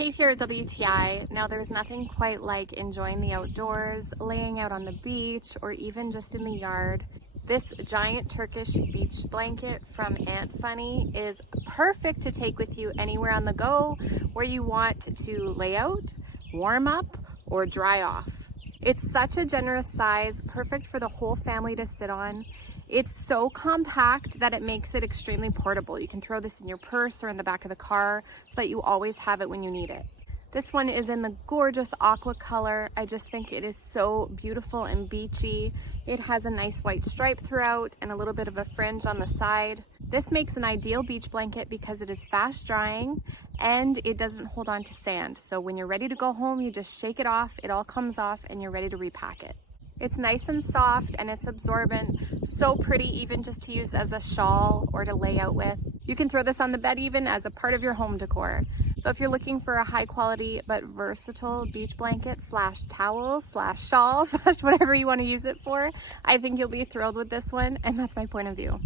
Kate here at WTI. Now there's nothing quite like enjoying the outdoors, laying out on the beach, or even just in the yard. This giant Turkish beach blanket from Antfuny is perfect to take with you anywhere on the go where you want to lay out, warm up, or dry off. It's such a generous size, perfect for the whole family to sit on. It's so compact that it makes it extremely portable. You can throw this in your purse or in the back of the car so that you always have it when you need it. This one is in the gorgeous aqua color. I just think it is so beautiful and beachy. It has a nice white stripe throughout and a little bit of a fringe on the side. This makes an ideal beach blanket because it is fast drying and it doesn't hold on to sand. So when you're ready to go home, you just shake it off, it all comes off, and you're ready to repack it. It's nice and soft and it's absorbent, so pretty even just to use as a shawl or to lay out with. You can throw this on the bed even as a part of your home decor. So if you're looking for a high quality but versatile beach blanket slash towel slash shawl slash whatever you want to use it for, I think you'll be thrilled with this one, and that's my point of view.